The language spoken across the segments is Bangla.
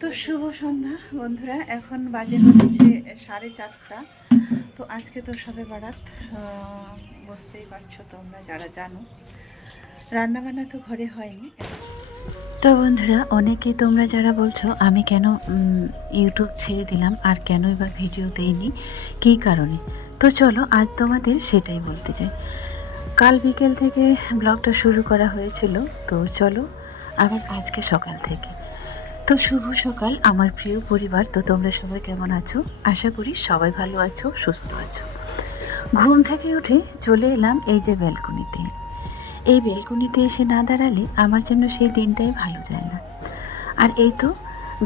তো শুভ সন্ধ্যা বন্ধুরা, এখন বাজে হচ্ছে 4:30। তো আজকে তো সবে বারাত, বুঝতেই পারছো তোমরা যারা জানো। রান্নাবান্না তো ঘরে হয়নি। তো বন্ধুরা, অনেকেই তোমরা যারা বলছো আমি কেন ইউটিউব ছেড়ে দিলাম আর কেনই বা ভিডিও দেইনি, কী কারণে। তো চলো আজ তোমাদের সেটাই বলতে চাই। কাল বিকেল থেকে ব্লগটা শুরু করা হয়েছিল, তো চলো আবার আজকে সকাল থেকে। তো শুভ সকাল আমার প্রিয় পরিবার। তো তোমরা সবাই কেমন আছো? আশা করি সবাই ভালো আছো, সুস্থ আছো। ঘুম থেকে উঠে চলে এলাম এই যে ব্যালকনিতে। এই ব্যালকনিতে এসে না দাঁড়ালে আমার যেন সেই দিনটাই ভালো যায় না। আর এই তো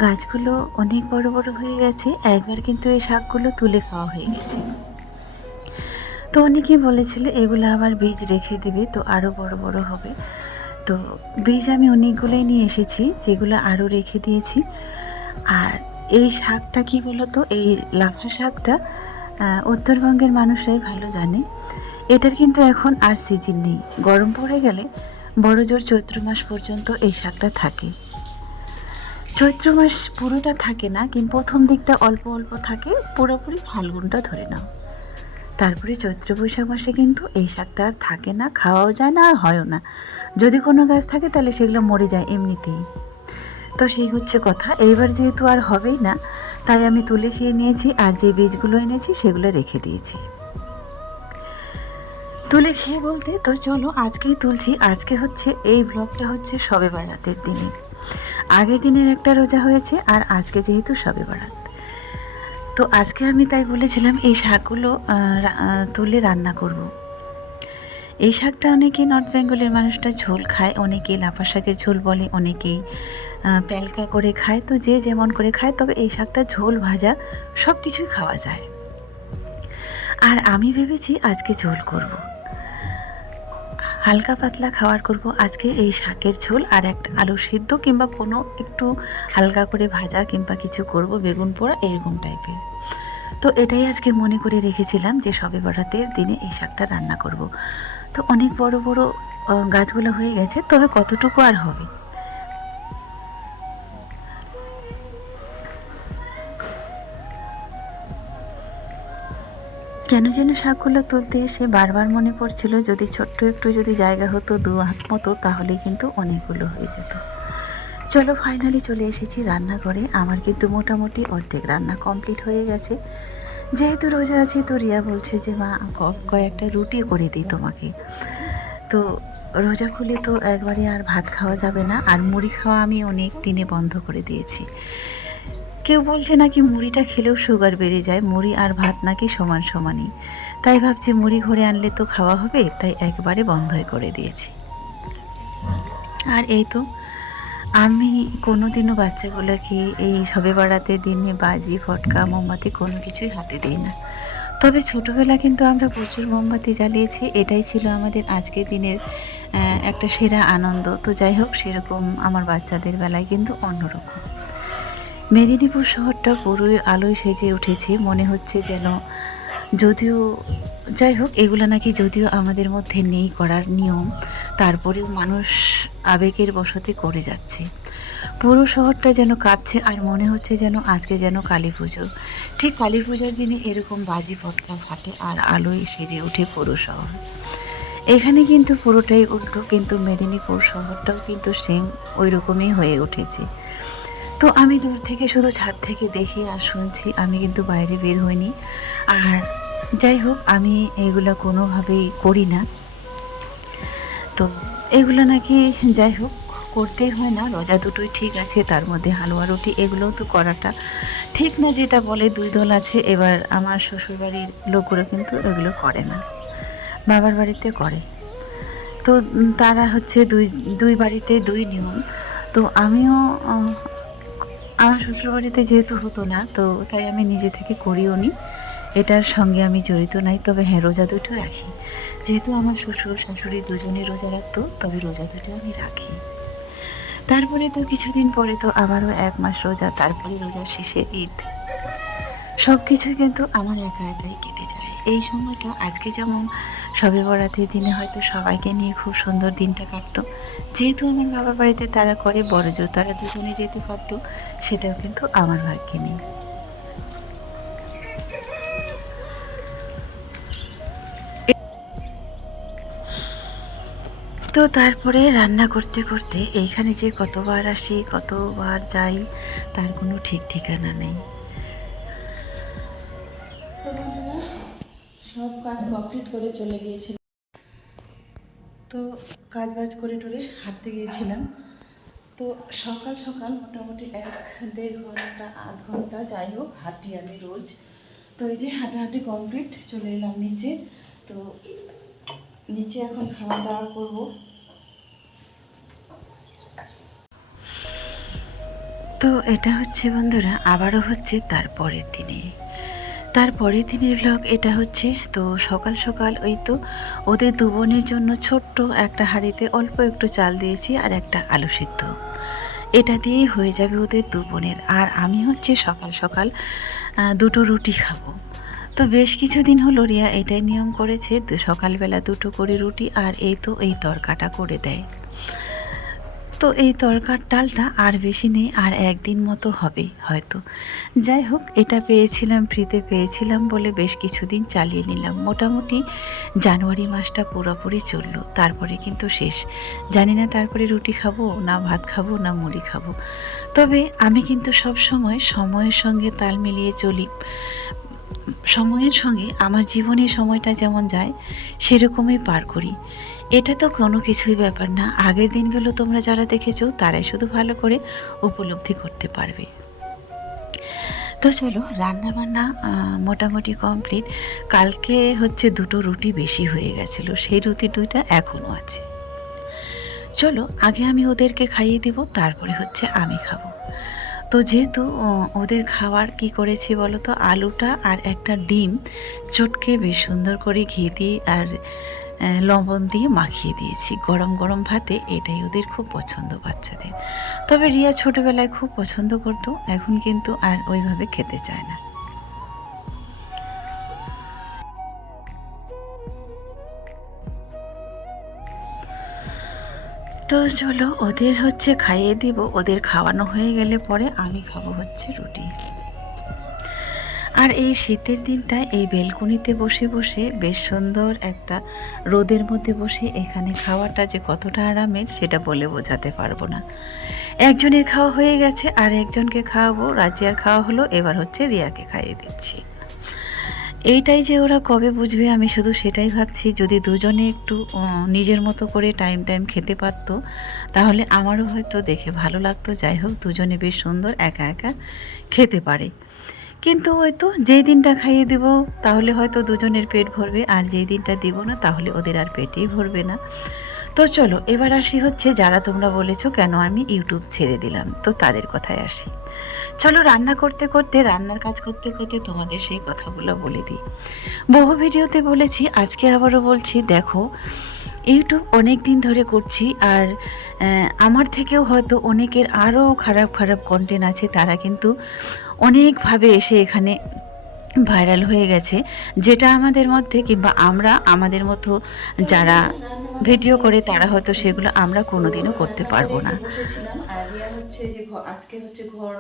গাছগুলো অনেক বড় বড় হয়ে গেছে, একবার কিন্তু এই শাকগুলো তুলে খাওয়া হয়ে গেছে। তো অনেকেই বলেছিল এগুলো আবার বীজ রেখে দেবে, তো আরও বড় বড় হবে। তো বীজ আমি অনেকগুলোই নিয়ে এসেছি, যেগুলো আরও রেখে দিয়েছি। আর এই শাকটা কি বলো তো, এই লাফা শাকটা উত্তরবঙ্গের মানুষরাই ভালো জানে। এটার কিন্তু এখন আর সিজন নেই। গরম পড়ে গেলে বড় জোর চৈত্র মাস পর্যন্ত এই শাকটা থাকে। চৈত্র মাস পুরোটা থাকে না, কিন্তু প্রথম দিকটা অল্প অল্প থাকে, পুরোপুরি ফাল্গুনটা ধরে নাও। তারপরে চৈত্র বৈশাখ মাসে কিন্তু এই শাকটা আর থাকে না, খাওয়াও যায় না আর হয়ও না। যদি কোনো গাছ থাকে তাহলে সেগুলো মরে যায় এমনিতেই। তো সেই হচ্ছে কথা। এইবার যেহেতু আর হবেই না, তাই আমি তুলে খেয়ে নিয়েছি, আর যে বীজগুলো এনেছি সেগুলো রেখে দিয়েছি। তুলে খেয়ে বলতে তো চলো আজকেই তুলছি। আজকে হচ্ছে এই ব্লগটা হচ্ছে শবে বারাতের দিনের। আগের দিনের একটা রোজা হয়েছে, আর আজকে যেহেতু শবে বারাত, তো আজকে আমি তাই বলেছিলাম এই শাকগুলো তুলে রান্না করব। এই শাকটা অনেকেই নর্থ বেঙ্গলের মানুষটা ঝোল খায়, অনেকেই লাফা শাকের ঝোল বলে, অনেকেই প্যালকা করে খায়, তো যে যেমন করে খায়। তবে এই শাকটা ঝোল ভাজা সব কিছুই খাওয়া যায়। আর আমি ভেবেছি আজকে ঝোল করব, হালকা পাতলা খাওয়ার করব আজকে এই শাকের ঝোল, আর একটা আলু সিদ্ধ কিংবা কোনো একটু হালকা করে ভাজা কিংবা কিছু করব, বেগুন পোড়া এরকম টাইপের। তো এটাই আজকে মনে করে রেখেছিলাম যে শবে বরাতের দিনে এই শাকটা রান্না করব। তো অনেক বড় বড় গাছগুলো হয়ে গেছে, তবে কতটুকু আর হবে। কেন যেন শাকগুলো তুলতে এসে বারবার মনে পড়ছিল যদি ছোট্ট একটু যদি জায়গা হতো, 2 হাত মতো, তাহলে কিন্তু অনেকগুলো হয়ে যেত। চলো ফাইনালি চলে এসেছি রান্নাঘরে। আমার কিন্তু মোটামুটি অর্ধেক রান্না কমপ্লিট হয়ে গেছে। যেহেতু রোজা আছি, তো রিয়া বলছে যে মা কয়েকটা রুটি করে দিই তোমাকে। তো রোজা খুলে তো একবারে আর ভাত খাওয়া যাবে না, আর মুড়ি খাওয়া আমি অনেক দিনে বন্ধ করে দিয়েছি। কেউ বলছে নাকি মুড়িটা খেলেও সুগার বেড়ে যায়, মুড়ি আর ভাত নাকি সমান সমানই। তাই ভাবছি মুড়ি ঘরে আনলে তো খাওয়া হবে, তাই একবারে বন্ধই করে দিয়েছি। আর এই তো আমি কোনো দিনও বাচ্চাগুলোকে এই শবে বারাতের দিনে বাজি, ফটকা, মোমবাতি কোনো কিছুই হাতে দিই না। তবে ছোটোবেলা কিন্তু আমরা প্রচুর মোমবাতি জ্বালিয়েছি, এটাই ছিল আমাদের আজকের দিনের একটা সেরা আনন্দ। তো যাই হোক, সেরকম আমার বাচ্চাদের বেলায় কিন্তু অন্যরকম। মেদিনীপুর শহরটা পুরোই আলোয় সেজে উঠেছে, মনে হচ্ছে যেন, যদিও যাই হোক এগুলো নাকি যদিও আমাদের মধ্যে নেই করার নিয়ম, তারপরেও মানুষ আবেগের বশতে করে যাচ্ছে। পুরো শহরটা যেন কাঁপছে, আর মনে হচ্ছে যেন আজকে যেন কালী পুজো। ঠিক কালী পূজার দিনে এরকম বাজি ফটকা ফাটে আর আলোয় সেজে ওঠে পুরো শহর। এখানে কিন্তু পুরোটাই উল্টো, কিন্তু মেদিনীপুর শহরটাও কিন্তু সেম ওই রকমই হয়ে উঠেছে। তো আমি দূর থেকে শুধু ছাদ থেকে দেখি আর শুনছি, আমি কিন্তু বাইরে বের হইনি। আর যাই হোক, আমি এগুলো কোনোভাবেই করি না। তো এগুলো নাকি যাই হোক করতেই হয় না, রোজা দুটোই ঠিক আছে, তার মধ্যে হালুয়া রুটি এগুলোও তো করাটা ঠিক না, যেটা বলে 2 দল আছে। এবার আমার শ্বশুরবাড়ির লোকগুলো কিন্তু এগুলো করে না, বাবার বাড়িতে করে। তো তারা হচ্ছে দুই বাড়িতে 2 নিয়ম। তো আমিও আমার শ্বশুরবাড়িতে যেহেতু হতো না, তো তাই আমি নিজে থেকে করিও নি, এটার সঙ্গে আমি জড়িত নাই। তবে হ্যাঁ, রোজা দুটো রাখি। যেহেতু আমার শ্বশুর শাশুড়ি দুজনেই রোজা রাখতো, তবে রোজা দুটো আমি রাখি। তারপরে তো কিছুদিন পরে তো আবারও 1 মাস রোজা, তারপরে রোজার শেষে ঈদ। সব কিছুই কিন্তু আমার একা একাই কেটে যায়। এই সময়টা আজকে যেমন শবে বরাতের দিনে হয়তো সবাইকে নিয়ে খুব সুন্দর দিনটা কাটতো, যেহেতু আমার বাবার বাড়িতে তারা করে বড়জোর তারা দুজনে যেতে পারতো, সেটাও কিন্তু আমার ভাগ্যে নেই। তো তারপরে রান্না করতে করতে এইখানে যে কতবার আসি কতবার যাই তার কোনো ঠিক ঠিকানা নেই। তো বন্ধুরা, সব কাজ কমপ্লিট করে চলে গিয়েছিলাম। তো কাজ বাজ করে টরে হাঁটতে গিয়েছিলাম। তো সকাল সকাল মোটামুটি 1-1.5 ঘন্টা 8 ঘন্টা যাই হোক হাঁটি আমি রোজ। তো এই যে হাঁটাহাঁটি কমপ্লিট চলে এলাম নিচে। তো নিচে এখন খাওয়া দাওয়া করবো। তো এটা হচ্ছে বন্ধুরা আবারও হচ্ছে তারপরের দিনের ব্লগ এটা হচ্ছে। তো সকাল সকাল ওই তো ওদের 2 বোনের জন্য ছোট্ট একটা হাঁড়িতে অল্প একটু চাল দিয়েছি আর একটা আলু সিদ্ধ, এটা দিয়েই হয়ে যাবে ওদের 2 বোনের। আর আমি হচ্ছে সকাল সকাল 2টো রুটি খাবো। তো বেশ কিছুদিন হলো রিয়া এটাই নিয়ম করেছে, সকালবেলা 2টো করে রুটি আর এই তো এই তরকাটা করে দেয়। তো এই তরকার ডালটা আর বেশি নেই, আর একদিন মতো হবে হয়তো। যাই হোক, এটা পেয়েছিলাম ফ্রিতে পেয়েছিলাম বলে বেশ কিছুদিন চালিয়ে নিলাম। মোটামুটি জানুয়ারি মাসটা পুরোপুরি চললো, তারপরে কিন্তু শেষ। জানি না তারপরে রুটি খাবো না ভাত খাবো না মুড়ি খাবো। তবে আমি কিন্তু সব সময় সময়ের সঙ্গে তাল মিলিয়ে চলি। সময়ের সঙ্গে আমার জীবনের সময়টা যেমন যায় সেরকমই পার করি। এটা তো কোনো কিছুই ব্যাপার না। আগের দিনগুলো তোমরা যারা দেখেছো তারাই শুধু ভালো করে উপলব্ধি করতে পারবে। তো চলো, রান্না বান্না মোটামুটি কমপ্লিট। কালকে হচ্ছে 2টো রুটি বেশি হয়ে গেছিলো, সেই রুটি 2টা এখনও আছে। চলো আগে আমি ওদেরকে খাইয়ে দিব, তারপরে হচ্ছে আমি খাবো। তো যেহেতু ওদের খাওয়ার কি করেছি বলো তো, আলুটা আর একটা ডিম চটকে বেশ সুন্দর করে ঘি দিয়ে আর লবণ দিয়ে মাখিয়ে দিয়েছি গরম গরম ভাতে। এটাই ওদের খুব পছন্দ বাচ্চাদের। তবে রিয়া ছোটোবেলায় খুব পছন্দ করতো, এখন কিন্তু আর ওইভাবে খেতে চায় না। তো চলো ওদের হচ্ছে খাইয়ে দিব, ওদের খাওয়ানো হয়ে গেলে পরে আমি খাবো হচ্ছে রুটি। আর এই শীতের দিনটায় এই বেলকনিতে বসে বসে বেশ সুন্দর একটা রোদের মধ্যে বসে এখানে খাওয়াটা যে কতটা আরামের সেটা বলে বোঝাতে পারবো না। একজনের খাওয়া হয়ে গেছে আর একজনকে খাওয়াবো, রাজিয়ার খাওয়া হলো, এবার হচ্ছে রিয়াকে খাইয়ে দিচ্ছি। এইটাই যে ওরা কবে বুঝবে আমি শুধু সেটাই ভাবছি। যদি দুজনে একটু নিজের মতো করে টাইম খেতে পারতো তাহলে আমারও হয়তো দেখে ভালো লাগতো। যাই হোক, দুজনে বেশ সুন্দর একা একা খেতে পারে। কিন্তু হয়তো যেই দিনটা খাইয়ে দেব তাহলে হয়তো দুজনের পেট ভরবে, আর যেই দিনটা দিব না তাহলে ওদের আর পেটেই ভরবে না। তো চলো এবার আসি হচ্ছে যারা তোমরা বলেছো কেন আমি ইউটিউব ছেড়ে দিলাম, তো তাদের কথায় আসি। চলো রান্না করতে করতে রান্নার কাজ করতে করতে তোমাদের সেই কথাগুলো বলে দিই। বহু ভিডিওতে বলেছি, আজকে আবারও বলছি। দেখো, ইউটিউব অনেক দিন ধরে করছি, আর আমার থেকেও হয়তো অনেকের আরও খারাপ খারাপ কন্টেন্ট আছে, তারা কিন্তু অনেকভাবে এসে এখানে ভাইরাল হয়ে গেছে, যেটা আমাদের মধ্যে কিংবা আমরা আমাদের মতো যারা ভিডিও করে তারা হয়তো সেগুলো আমরা কোনোদিনও করতে পারবো না। বসেছিলাম আর রিয়া হচ্ছে যে আজকে হচ্ছে ঘর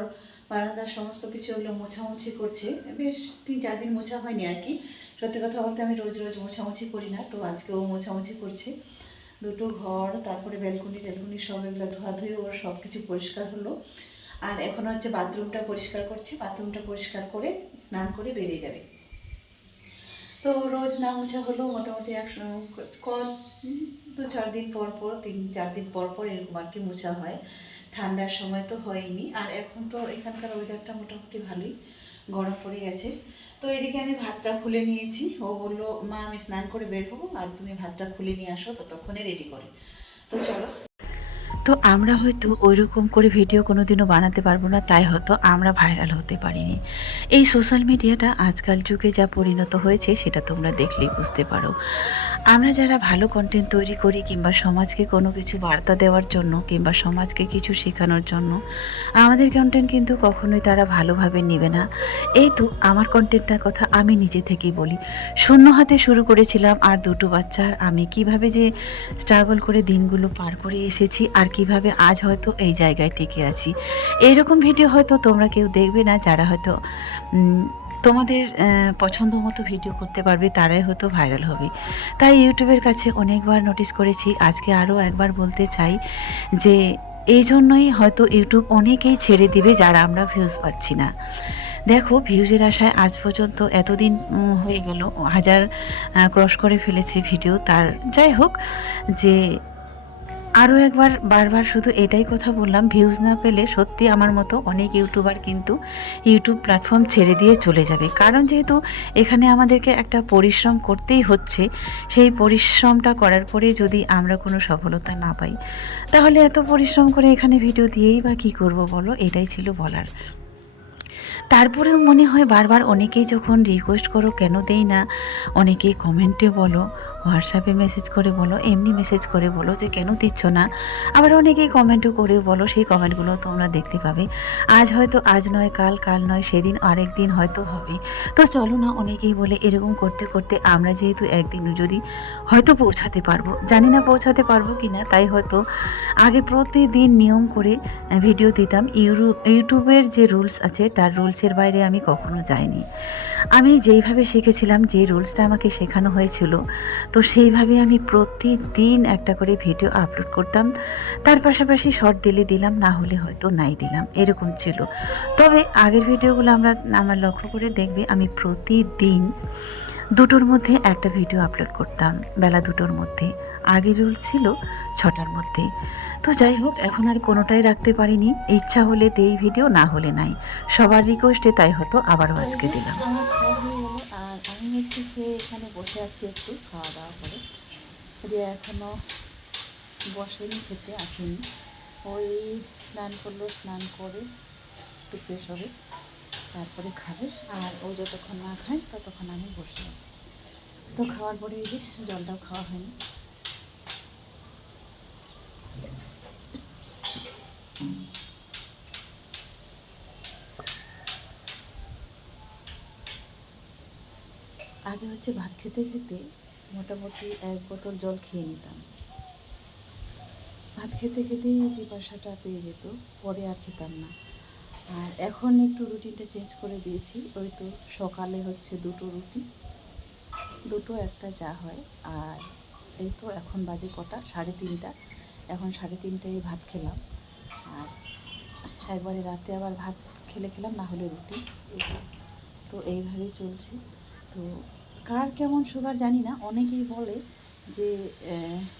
বারান্দার সমস্ত কিছু হলো মোছামুছি করছে। বেশ 3-4 দিন মোছা হয়নি আর কি। সত্যি কথা বলতে আমি রোজ রোজ মোছামুছি করি না, তো আজকে ও মোছামুছি করছে। 2টো ঘর, তারপরে ব্যালকনি সব এগুলো ধোয়াধুয়ি ওর সব কিছু পরিষ্কার হলো। আর এখন হচ্ছে বাথরুমটা পরিষ্কার করছে, বাথরুমটা পরিষ্কার করে স্নান করে বেরিয়ে যাবে। তো রোজ না মোছা হলেও মোটামুটি 2-4 দিন পর পর 3-4 দিন পর পর এরকম আর কি মোছা হয়। ঠান্ডার সময় তো হয়নি, আর এখন তো এখানকার ওয়েদারটা মোটামুটি ভালোই, গরম পড়ে গেছে। তো এদিকে আমি ভাতটা খুলে নিয়েছি। ও বললো মা আমি স্নান করে বের হবো আর তুমি ভাতটা খুলে নিয়ে আসো, ততক্ষণে রেডি করে। তো চলো। তো তো আমরা হয়তো ওইরকম করে ভিডিও কোনো দিনও বানাতে পারবো না, তাই হয়তো আমরা ভাইরাল হতে পারিনি। এই সোশ্যাল মিডিয়াটা আজকাল যুগে যা পরিণত হয়েছে সেটা তোমরা দেখলেই বুঝতে পারো। আমরা যারা ভালো কন্টেন্ট তৈরি করি কিংবা সমাজকে কোনো কিছু বার্তা দেওয়ার জন্য কিংবা সমাজকে কিছু শেখানোর জন্য আমাদের কন্টেন্ট কিন্তু কখনোই তারা ভালোভাবে নেবে না। এই তো আমার কন্টেন্টটার কথা আমি নিজে থেকেই বলি। শূন্য হাতে শুরু করেছিলাম, আর দুটো বাচ্চার আমি কিভাবে যে স্ট্রাগল করে দিনগুলো পার করে এসেছি আর কিভাবে আজ হয়তো এই জায়গায় টিকে আছি। এইরকম ভিডিও হয়তো তোমরা কেউ দেখবে না, যারা হয়তো তোমাদের পছন্দ মতো ভিডিও করতে পারবে তারাই হয়তো ভাইরাল হবে। তাই ইউটিউবের কাছে অনেকবার নোটিস করেছি, আজকে আরও একবার বলতে চাই যে এই জন্যই হয়তো ইউটিউব অনেকেই ছেড়ে দিবে যারা আমরা ভিউজ পাচ্ছি না। দেখো, ভিউজের আশায় আজ পর্যন্ত এতদিন হয়ে গেল 1000 ক্রস করে ফেলেছি ভিডিও। তার যাই হোক, যে আরও একবার বারবার শুধু এটাই কথা বললাম, ভিউজ না পেলে সত্যি আমার মতো অনেক ইউটিউবার কিন্তু ইউটিউব প্ল্যাটফর্ম ছেড়ে দিয়ে চলে যাবে। কারণ যেহেতু এখানে আমাদেরকে একটা পরিশ্রম করতেই হচ্ছে, সেই পরিশ্রমটা করার পরে যদি আমরা কোনো সফলতা না পাই, তাহলে এত পরিশ্রম করে এখানে ভিডিও দিয়েই বা কী করবো বলো? এটাই ছিল বলার। তারপরেও মনে হয় বারবার অনেকেই যখন রিকোয়েস্ট করো কেন দেই না, অনেকেই কমেন্টে বলো, হোয়াটসঅ্যাপে মেসেজ করে বলো, এমনি মেসেজ করে বলো যে কেন দিচ্ছ না। আবার অনেকেই কমেন্টও করে বলো, সেই কমেন্টগুলো তোমরা দেখতে পাবে। আজ হয়তো আজ নয় কাল, কাল নয় সেদিন, আরেক দিন হয়তো হবে। তো চলো না, অনেকেই বলে এরকম করতে করতে আমরা যেহেতু একদিন যদি হয়তো পৌঁছাতে পারবো, জানি না পৌঁছাতে পারবো কি না, তাই হয়তো আগে প্রতিদিন নিয়ম করে ভিডিও দিতাম। ইউটিউবের যে রুলস আছে তার রুলসের বাইরে আমি কখনো যাইনি। আমি যেইভাবে শিখেছিলাম, যে রুলসটা আমাকে শেখানো হয়েছিল, তো সেইভাবে আমি প্রতিদিন একটা করে ভিডিও আপলোড করতাম। তার পাশাপাশি শর্ট দিলে দিলাম, না হলে হয়তো নাই দিলাম, এরকম ছিল। তবে আগের ভিডিওগুলো আমরা লক্ষ্য করে দেখবে, আমি প্রতিদিন 2টোর মধ্যে একটা ভিডিও আপলোড করতাম, বেলা 2টোর মধ্যে। আগের রুল ছিল 6টার মধ্যে। তো যাই হোক, এখন আর কোনোটাই রাখতে পারিনি। ইচ্ছা হলে দেই ভিডিও, না হলে নাই। সবার রিকোয়েস্টে তাই হয়তো আবারও আজকে দিলাম। আমার খাওয়া হয়ে গেল, আর আমি হচ্ছে খেয়ে এখানে বসে আছি একটু খাওয়া দাওয়া করে। রিয়া এখনও বসেনি, খেতে আসেনি। ওই স্নান করলো, স্নান করে একটু ফ্রেশ হবে, তারপরে খাবে। আর ও যতক্ষণ না খায় ততক্ষণ আমি বসে আছি। তো খাওয়ার পরে এই যে জলটাও খাওয়া হয়নি। আগে হচ্ছে ভাত খেতে খেতে মোটামুটি 1 বোতল জল খেয়ে নিতাম। ভাত খেতে খেতেই পিপাসাটা পেয়ে যেত, পরে আর খেতাম না। আর এখন একটু রুটিনটা চেঞ্জ করে দিয়েছি। ওই তো সকালে হচ্ছে 2টো রুটি, 2টো একটা চা হয়। আর এই তো এখন বাজে কটা, 3:30। এখন 3:30টায় ভাত খেলাম। আর একবারে রাতে আবার ভাত খেলাম, না হলে রুটি। তো এইভাবেই চলছে। তো কার কেমন সুগার জানি না, অনেকেই বলে যে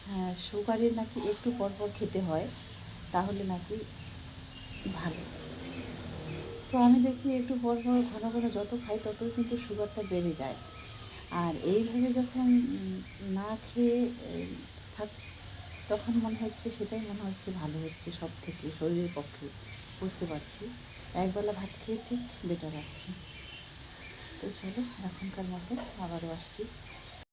হ্যাঁ, সুগারের নাকি একটু পর পর খেতে হয়, তাহলে নাকি ভালো। তো আমি দেখছি একটু পর পর ঘন ঘন যত খাই ততই কিন্তু সুগারটা বেড়ে যায়। আর এইভাবে যখন না খেয়ে থাকছি, তখন সেটাই মনে হচ্ছে ভালো হচ্ছে সব থেকে, শরীরের পক্ষে। বুঝতে পারছি একবেলা ভাত খেয়ে ঠিক বেটার আছি। তো চলো, এখনকার মতো আবারও আসছি।